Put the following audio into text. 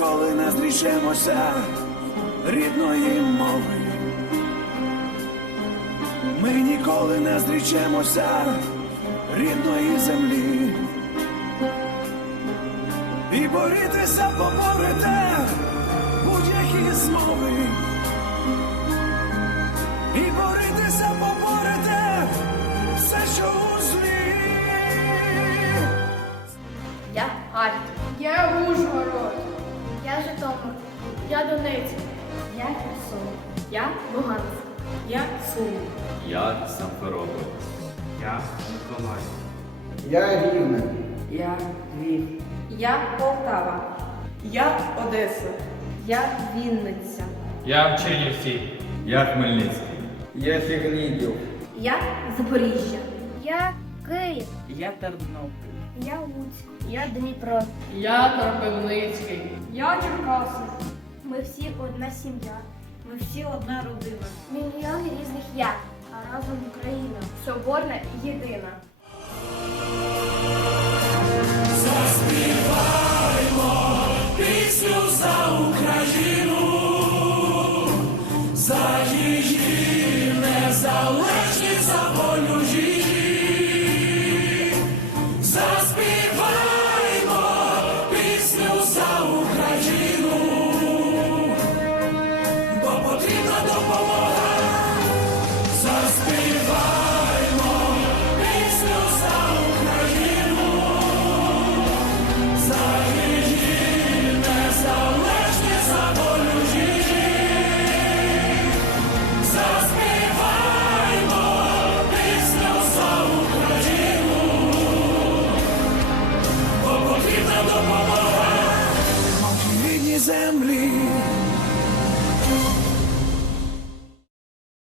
ніколи не зрішемося рідної мови. Ми ніколи не зрічемося рідної землі. І борітися поборете будь-які змови. І борітися поборете все, що у злі. Я Харків. Я Ужгород. Я Херсон. Я Луганськ. Я Суми. Я Симферополь. Я Миколаїв. Я рівне. Я Львів. Я Полтава. Я Одеса. Я Вінниця. Я Чернівці. Я Хмельницький. Я Фігнідів. Я Запоріжжя. Я Київ, Я Тернопіль. я Луцьк, я Дніпро. Я Кропивницький. Я Черкаси. Ми всі одна сім'я. Ми всі одна родина. Мільйони різних я, а разом Україна. Соборна і єдина. Заспіваємо пісню за Україну, за її незалежність,